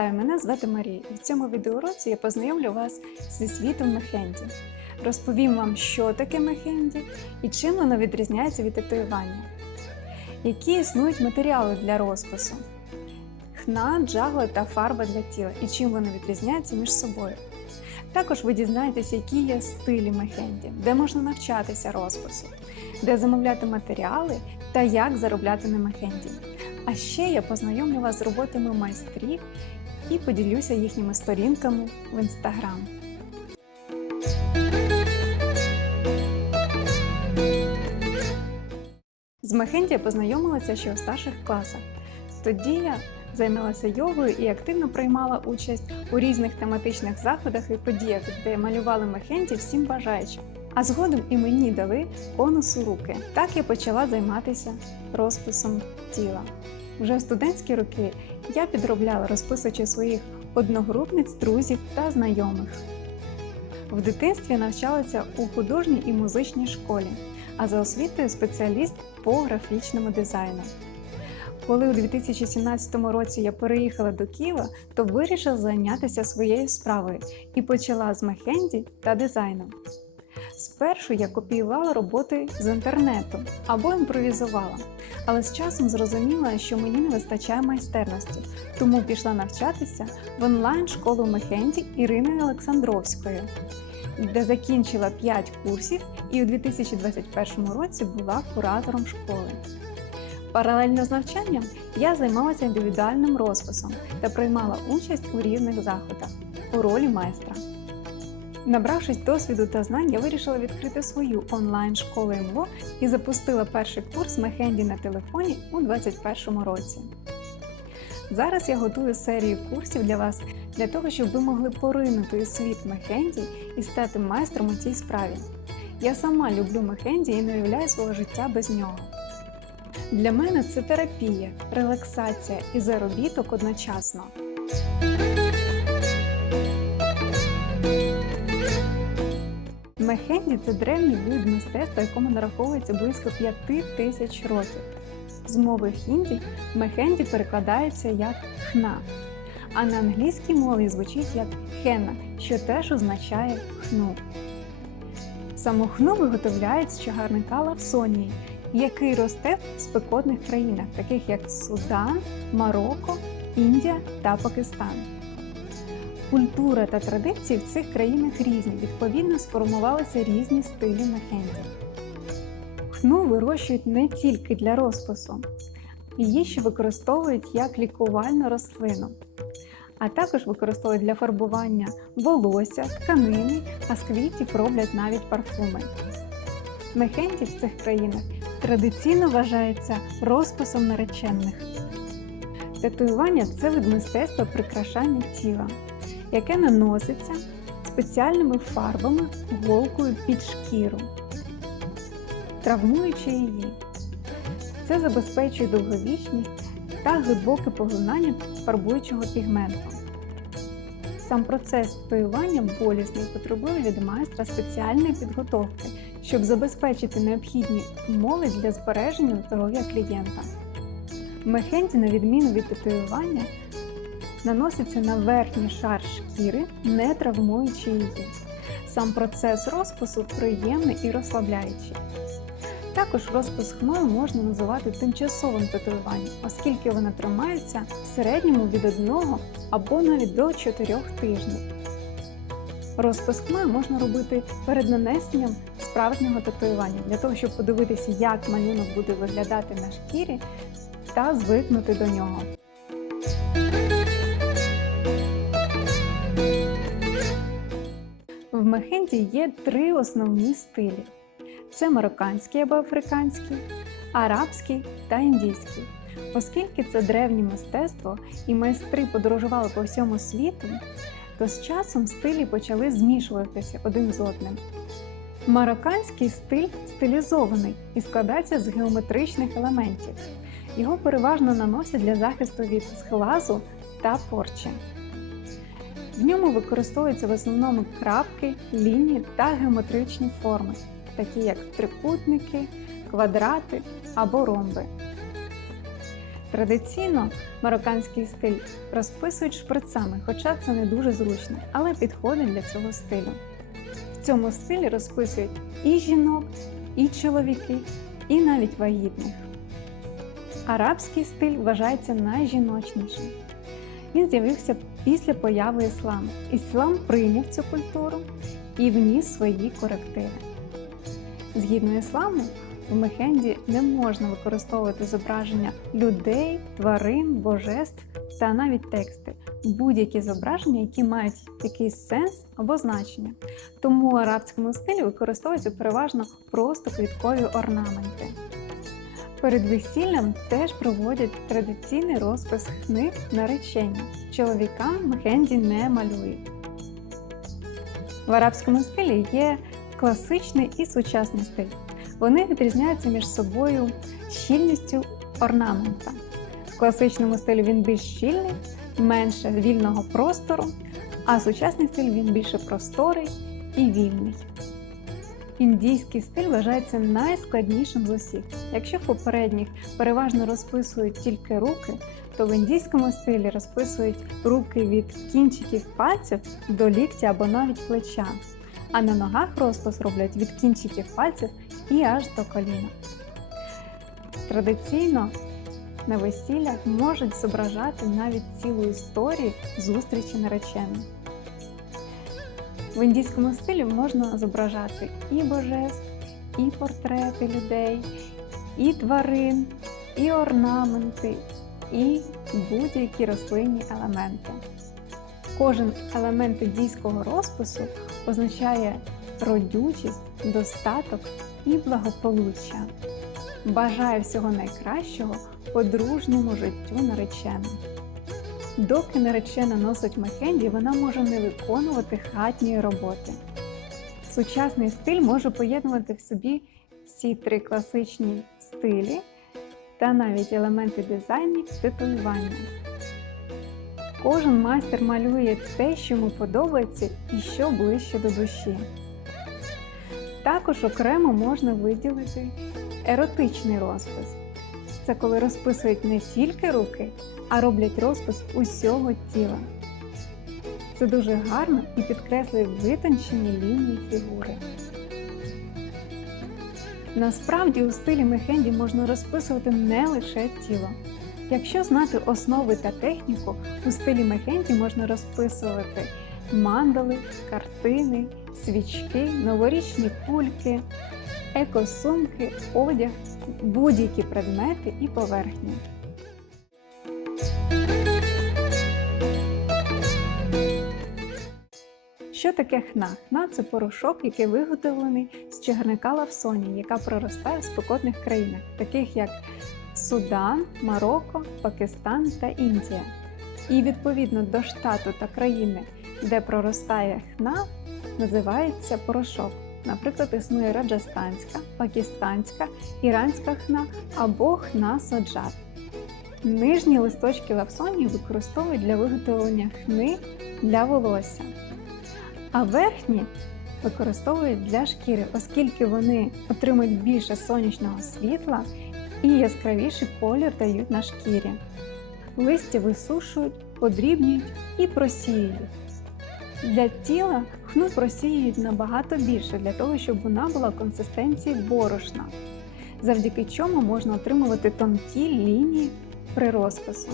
Вітаю, мене звати Марія. В цьому відеоуроці я познайомлю вас зі світом мехенді. Розповім вам, що таке мехенді і чим воно відрізняється від татуювання, які існують матеріали для розпису, хна, джагла та фарба для тіла і чим вони відрізняються між собою. Також ви дізнаєтеся, які є стилі мехенді, де можна навчатися розпису, де замовляти матеріали та як заробляти на мехенді. А ще я познайомлю вас з роботами майстрів, і поділюся їхніми сторінками в інстаграм. З Мехентія познайомилася ще у старших класах. Тоді я займалася йогою і активно приймала участь у різних тематичних заходах і подіях, де малювали мехенті всім бажаючим. А згодом і мені дали конус у руки. Так я почала займатися розписом тіла. Вже в студентські роки я підробляла, розписуючи своїх одногрупниць, друзів та знайомих. В дитинстві навчалася у художній і музичній школі, а за освітою спеціаліст по графічному дизайну. Коли у 2017 році я переїхала до Києва, то вирішила зайнятися своєю справою і почала з мехенді та дизайном. Спершу я копіювала роботи з інтернету або імпровізувала, але з часом зрозуміла, що мені не вистачає майстерності, тому пішла навчатися в онлайн-школу Мехенді Ірини Олександровської, де закінчила 5 курсів і у 2021 році була куратором школи. Паралельно з навчанням я займалася індивідуальним розписом та приймала участь у різних заходах у ролі майстра. Набравшись досвіду та знань, я вирішила відкрити свою онлайн-школу МВО і запустила перший курс Мехенді на телефоні у 2021 році. Зараз я готую серію курсів для вас для того, щоб ви могли поринути у світ Мехенді і стати майстром у цій справі. Я сама люблю Мехенді і не уявляю свого життя без нього. Для мене це терапія, релаксація і заробіток одночасно. Мехенді це древній вид мистецтва, якому нараховується близько 5 тисяч років. З мови хінді мехенді перекладається як хна, а на англійській мові звучить як хена, що теж означає хну. Саму хну виготовляють з чагарника лавсонії, який росте в спекотних країнах, таких як Судан, Марокко, Індія та Пакистан. Культура та традиції в цих країнах різні, відповідно, сформувалися різні стилі мехенді. Хну вирощують не тільки для розпису, її ще використовують як лікувальну рослину, а також використовують для фарбування волосся, тканини, а з квітів роблять навіть парфуми. Мехенді в цих країнах традиційно вважається розписом наречених. Татуювання це вид мистецтва прикрашання тіла яке наноситься спеціальними фарбами голкою під шкіру, травмуючи її. Це забезпечує довговічність та глибоке поглинання фарбуючого пігменту. Сам процес тоювання болісний потребує від майстра спеціальної підготовки, щоб забезпечити необхідні умови для збереження здоров'я клієнта. Мехенді, на відміну від татуювання, наноситься на верхній шар шкіри, не травмуючи її. Сам процес розпису приємний і розслабляючий. Також розпис хмару можна називати тимчасовим татуюванням, оскільки вона тримається в середньому від 1 або навіть до 4 тижнів. Розпис хмару можна робити перед нанесенням справжнього татуювання, для того, щоб подивитися, як малюнок буде виглядати на шкірі та звикнути до нього. махенді є три основні стилі: це марокканський або африканський, арабський та індійський. Оскільки це древнє мистецтво і майстри подорожували по всьому світу, то з часом стилі почали змішуватися один з одним. Марокканський стиль стилізований і складається з геометричних елементів. Його переважно наносять для захисту від схлазу та порчі. В ньому використовуються в основному крапки, лінії та геометричні форми, такі як трикутники, квадрати або ромби. Традиційно марокканський стиль розписують шприцами, хоча це не дуже зручно, але підходить для цього стилю. В цьому стилі розписують і жінок, і чоловіки, і навіть вагітних. Арабський стиль вважається найжіночнішим він з'явився після появи ісламу. Іслам прийняв цю культуру і вніс свої корективи. Згідно ісламу, в Мехенді не можна використовувати зображення людей, тварин, божеств та навіть тексти, будь-які зображення, які мають якийсь сенс або значення. Тому в арабському стилі використовуються переважно просто квіткові орнаменти. Перед весіллям теж проводять традиційний розпис книг наречення. Чоловікам генді не малюють. В арабському стилі є класичний і сучасний стиль. Вони відрізняються між собою щільністю орнамента. В класичному стилі він більш щільний, менше вільного простору, а сучасний стиль він більше просторий і вільний. Індійський стиль вважається найскладнішим з усіх. Якщо в попередніх переважно розписують тільки руки, то в індійському стилі розписують руки від кінчиків пальців до ліктя або навіть плеча. А на ногах розпис роблять від кінчиків пальців і аж до коліна. Традиційно на весіллях можуть зображати навіть цілу історію зустрічі наречених. В індійському стилі можна зображати і божеств, і портрети людей, і тварин, і орнаменти, і будь-які рослинні елементи. Кожен елемент індійського розпису означає родючість, достаток і благополуччя. Бажаю всього найкращого подружньому життю наречених. Доки наречена носить мехенді, вона може не виконувати хатньої роботи. Сучасний стиль може поєднувати в собі всі три класичні стилі та навіть елементи дизайну титулювання. Кожен майстер малює те, що йому подобається і що ближче до душі. Також окремо можна виділити еротичний розпис це коли розписують не тільки руки, а роблять розпис усього тіла. Це дуже гарно і підкреслює витончені лінії фігури. Насправді у стилі мехенді можна розписувати не лише тіло. Якщо знати основи та техніку, у стилі мехенді можна розписувати мандали, картини, свічки, новорічні кульки, екосумки, одяг будь-які предмети і поверхні. Що таке хна? Хна це порошок, який виготовлений з чагарника Лавсоні, яка проростає в спокотних країнах, таких як Судан, Марокко, Пакистан та Індія. І відповідно до штату та країни, де проростає хна, називається порошок. Наприклад, існує раджастанська, пакистанська, іранська хна або хна соджат. Нижні листочки лапсоні використовують для виготовлення хни для волосся, а верхні використовують для шкіри, оскільки вони отримують більше сонячного світла і яскравіший колір дають на шкірі. Листя висушують, подрібнюють і просіюють. Для тіла хнут просіюють набагато більше для того, щоб вона була консистенції борошна, завдяки чому можна отримувати тонкі лінії при розпису.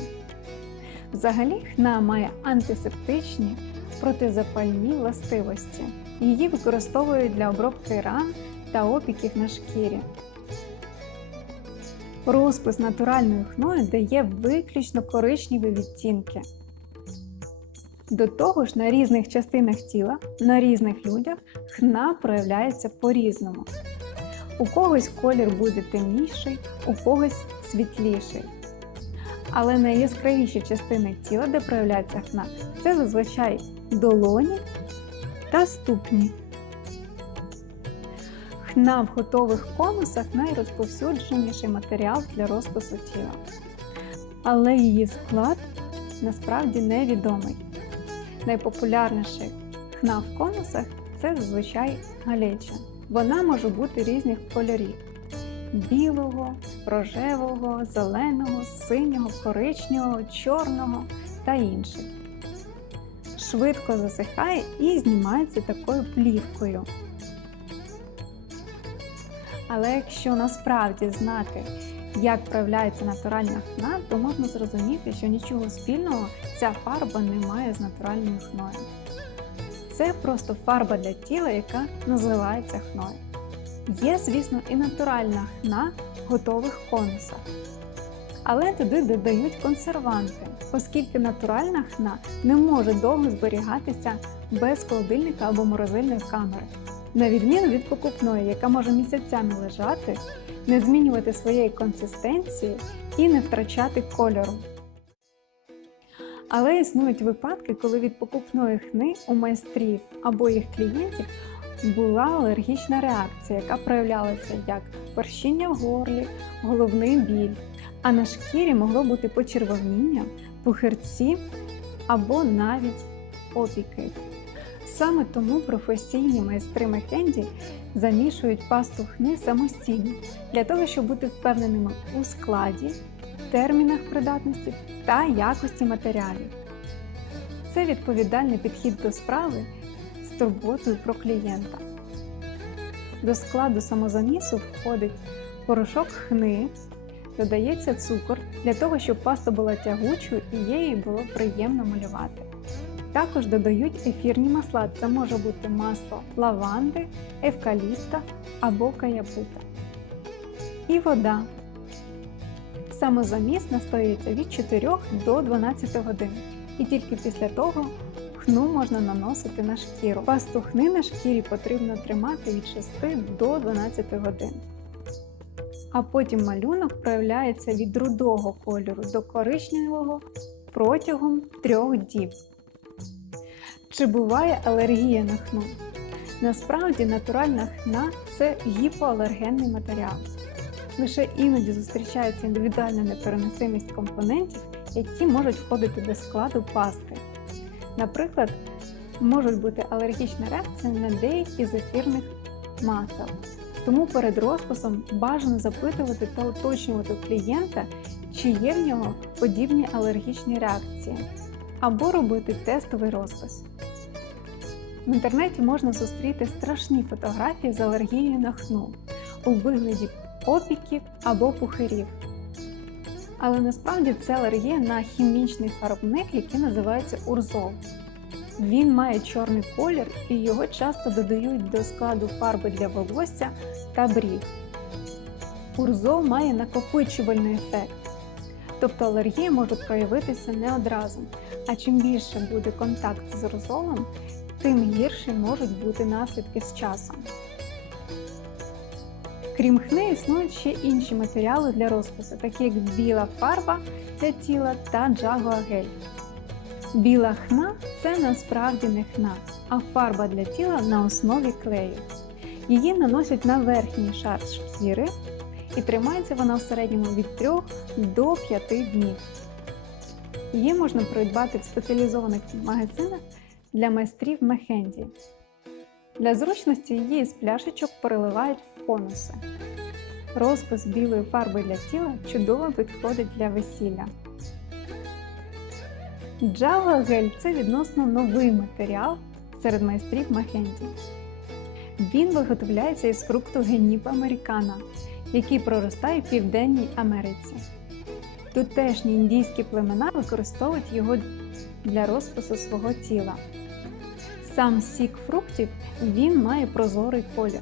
Взагалі, хна має антисептичні протизапальні властивості. Її використовують для обробки ран та опіків на шкірі. Розпис натуральною хною дає виключно коричневі відтінки. До того ж, на різних частинах тіла, на різних людях хна проявляється по-різному. У когось колір буде темніший, у когось світліший. Але найяскравіші частини тіла, де проявляється хна, це зазвичай долоні та ступні. Хна в готових конусах найрозповсюдженіший матеріал для розпису тіла. Але її склад насправді невідомий найпопулярніших хна в конусах це зазвичай галеча. Вона може бути різних кольорів: білого, рожевого, зеленого, синього, коричневого, чорного та інших. Швидко засихає і знімається такою плівкою. Але якщо насправді знати, як проявляється натуральна хна, то можна зрозуміти, що нічого спільного ця фарба не має з натуральною хною. Це просто фарба для тіла, яка називається хною. Є, звісно, і натуральна хна готових конусах. Але туди додають консерванти, оскільки натуральна хна не може довго зберігатися без холодильника або морозильної камери на відміну від покупної, яка може місяцями лежати, не змінювати своєї консистенції і не втрачати кольору. Але існують випадки, коли від покупної хни у майстрів або їх клієнтів була алергічна реакція, яка проявлялася як першіння в горлі, головний біль, а на шкірі могло бути почервоніння, пухирці або навіть опіки. Саме тому професійні майстри Макенді замішують пасту хни самостійно для того, щоб бути впевненими у складі, термінах придатності та якості матеріалів. Це відповідальний підхід до справи з турботою про клієнта. До складу самозамісу входить порошок хни, додається цукор для того, щоб паста була тягучою і її було приємно малювати. Також додають ефірні масла. Це може бути масло лаванди, евкаліста або каяпута. І вода. Самозаміс настоюється від 4 до 12 годин. І тільки після того хну можна наносити на шкіру. Пастухни на шкірі потрібно тримати від 6 до 12 годин. А потім малюнок проявляється від рудого кольору до коричневого протягом 3 діб. Чи буває алергія на хну? Насправді натуральна хна це гіпоалергенний матеріал. Лише іноді зустрічається індивідуальна непереносимість компонентів, які можуть входити до складу пасти. Наприклад, можуть бути алергічні реакції на деякі з ефірних масел. Тому перед розписом бажано запитувати та уточнювати клієнта, чи є в нього подібні алергічні реакції або робити тестовий розпис. В інтернеті можна зустріти страшні фотографії з алергією на хну у вигляді опіків або пухирів. Але насправді це алергія на хімічний фарбник, який називається урзол. Він має чорний колір і його часто додають до складу фарби для волосся та брів. Урзол має накопичувальний ефект, тобто алергія може проявитися не одразу. А чим більше буде контакт з розолом, тим гірші можуть бути наслідки з часом. Крім хни, існують ще інші матеріали для розпису, такі як біла фарба для тіла та джагуагель. Біла хна це насправді не хна, а фарба для тіла на основі клею. Її наносять на верхній шар шкіри і тримається вона в середньому від 3 до 5 днів. Її можна придбати в спеціалізованих магазинах для майстрів мехенді. Для зручності її з пляшечок переливають в конуси. Розпис білої фарби для тіла чудово підходить для весілля. Джава гель це відносно новий матеріал серед майстрів махенді. Він виготовляється із фрукту геніп американа, який проростає в Південній Америці. Тутешні індійські племена використовують його для розпису свого тіла. Сам сік фруктів він має прозорий колір.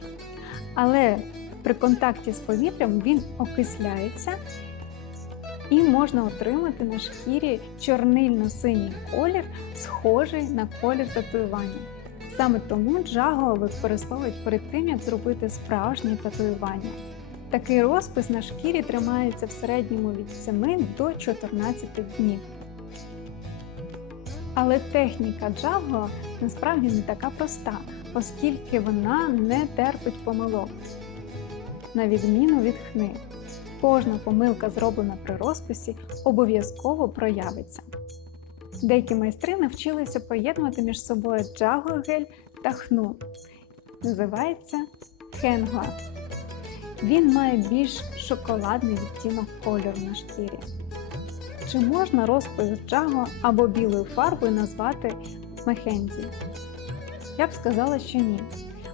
Але при контакті з повітрям він окисляється і можна отримати на шкірі чорнильно-синій колір, схожий на колір татуювання. Саме тому джаго використовують перед тим, як зробити справжнє татуювання. Такий розпис на шкірі тримається в середньому від 7 до 14 днів. Але техніка джаго насправді не така проста, оскільки вона не терпить помилок. На відміну від хни. Кожна помилка, зроблена при розписі, обов'язково проявиться. Деякі майстри навчилися поєднувати між собою джаго гель та хну. Називається хенглат. Він має більш шоколадний відтінок кольору на шкірі. Чи можна розпис джаго або білою фарбою назвати мехенді? Я б сказала, що ні.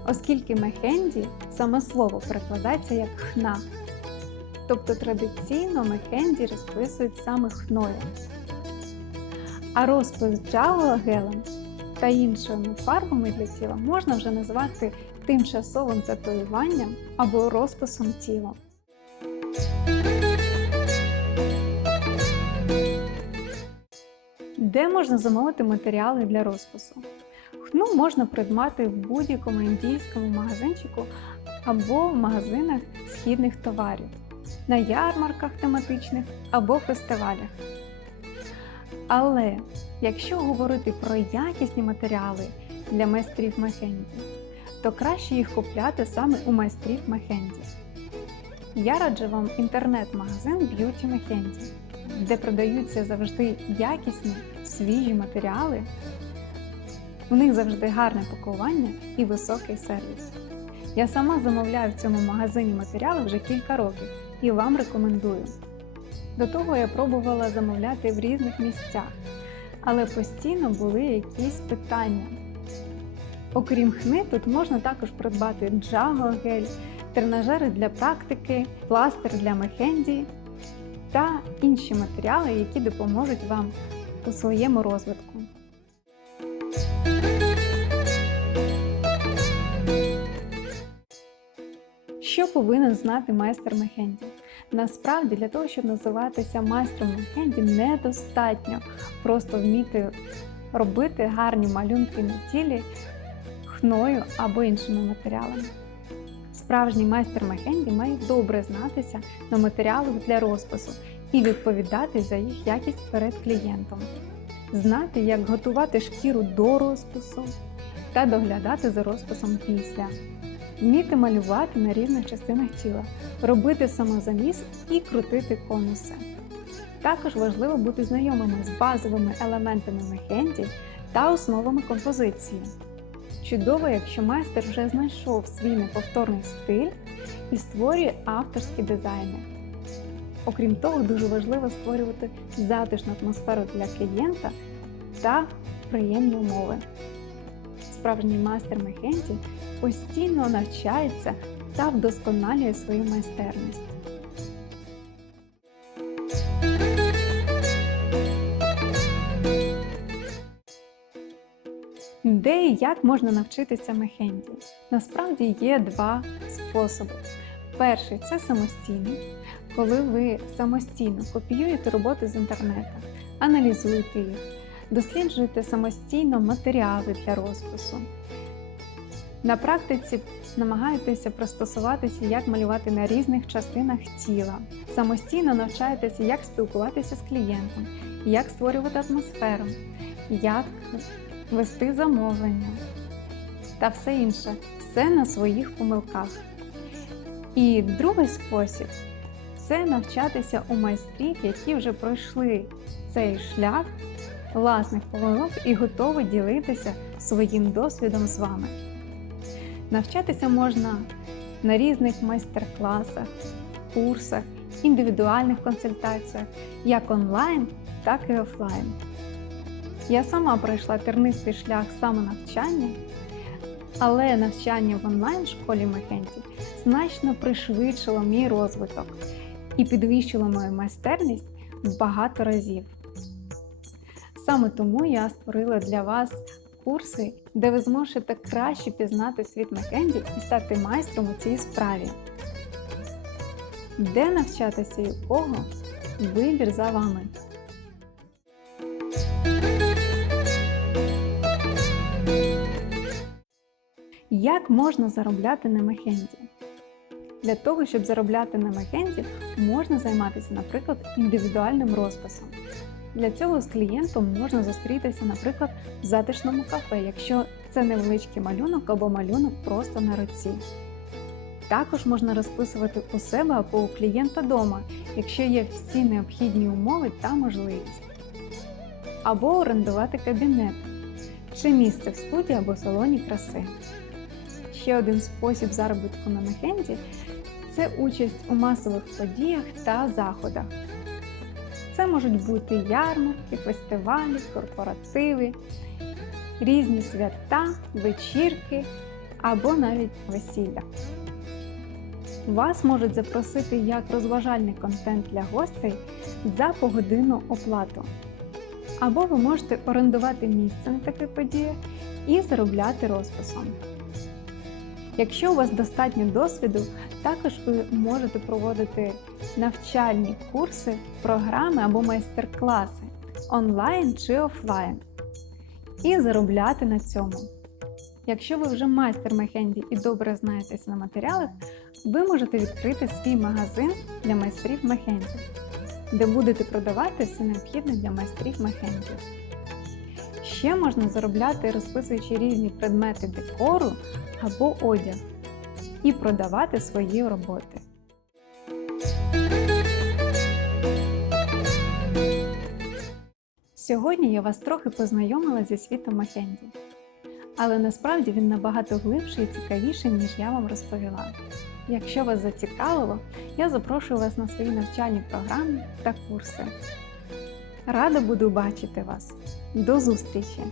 Оскільки мехенді саме слово перекладається як хна. Тобто традиційно мехенді розписують саме хною. А розпис джаго гелем та іншими фарбами для тіла можна вже назвати тимчасовим татуюванням або розписом тіла. Де можна замовити матеріали для розпису? Хну можна придбати в будь-якому індійському магазинчику або в магазинах східних товарів, на ярмарках тематичних або фестивалях. Але якщо говорити про якісні матеріали для майстрів махенді, то краще їх купляти саме у майстрів Мехенді. Я раджу вам інтернет-магазин Beauty Мехенді, де продаються завжди якісні, свіжі матеріали. У них завжди гарне пакування і високий сервіс. Я сама замовляю в цьому магазині матеріали вже кілька років і вам рекомендую. До того я пробувала замовляти в різних місцях, але постійно були якісь питання. Окрім хни, тут можна також придбати джаго гель, тренажери для практики, пластир для мехенді та інші матеріали, які допоможуть вам у своєму розвитку. Що повинен знати майстер мехенді? Насправді, для того, щоб називатися майстром мехенді, недостатньо просто вміти робити гарні малюнки на тілі сукною або іншими матеріалами. Справжній майстер мехенді має добре знатися на матеріалах для розпису і відповідати за їх якість перед клієнтом, знати, як готувати шкіру до розпису та доглядати за розписом після, вміти малювати на різних частинах тіла, робити самозаміс і крутити конуси. Також важливо бути знайомими з базовими елементами мехенді та основами композиції. Чудово, якщо майстер вже знайшов свій неповторний стиль і створює авторські дизайни. Окрім того, дуже важливо створювати затишну атмосферу для клієнта та приємні умови. Справжній майстер Мехенті постійно навчається та вдосконалює свою майстерність. як можна навчитися мехенді? Насправді є два способи. Перший це самостійно, коли ви самостійно копіюєте роботи з інтернету, аналізуєте їх, досліджуєте самостійно матеріали для розпису. На практиці намагаєтеся пристосуватися, як малювати на різних частинах тіла, самостійно навчаєтеся, як спілкуватися з клієнтом, як створювати атмосферу, як вести замовлення та все інше. Все на своїх помилках. І другий спосіб це навчатися у майстрів, які вже пройшли цей шлях власних помилок і готові ділитися своїм досвідом з вами. Навчатися можна на різних майстер-класах, курсах, індивідуальних консультаціях, як онлайн, так і офлайн. Я сама пройшла тернистий шлях самонавчання, але навчання в онлайн-школі Макенті значно пришвидшило мій розвиток і підвищило мою майстерність багато разів. Саме тому я створила для вас курси, де ви зможете краще пізнати світ Макенді і стати майстром у цій справі. Де навчатися і у кого? Вибір за вами. Як можна заробляти на мехенді? Для того, щоб заробляти на мехенді, можна займатися, наприклад, індивідуальним розписом. Для цього з клієнтом можна зустрітися, наприклад, в затишному кафе, якщо це невеличкий малюнок або малюнок просто на руці. Також можна розписувати у себе або у клієнта дома, якщо є всі необхідні умови та можливість. Або орендувати кабінет чи місце в студії або салоні краси ще один спосіб заробітку на мехенді це участь у масових подіях та заходах. Це можуть бути ярмарки, фестивалі, корпоративи, різні свята, вечірки або навіть весілля. Вас можуть запросити як розважальний контент для гостей за погодинну оплату. Або ви можете орендувати місце на таких подіях і заробляти розписом. Якщо у вас достатньо досвіду, також ви можете проводити навчальні курси, програми або майстер-класи онлайн чи офлайн і заробляти на цьому. Якщо ви вже майстер мехенді і добре знаєтесь на матеріалах, ви можете відкрити свій магазин для майстрів мехенді, де будете продавати все необхідне для майстрів мехенді. Ще можна заробляти, розписуючи різні предмети декору або одяг і продавати свої роботи. Сьогодні я вас трохи познайомила зі світом Махенді. Але насправді він набагато глибший і цікавіший, ніж я вам розповіла. Якщо вас зацікавило, я запрошую вас на свої навчальні програми та курси. Рада буду бачити вас. До зустрічі!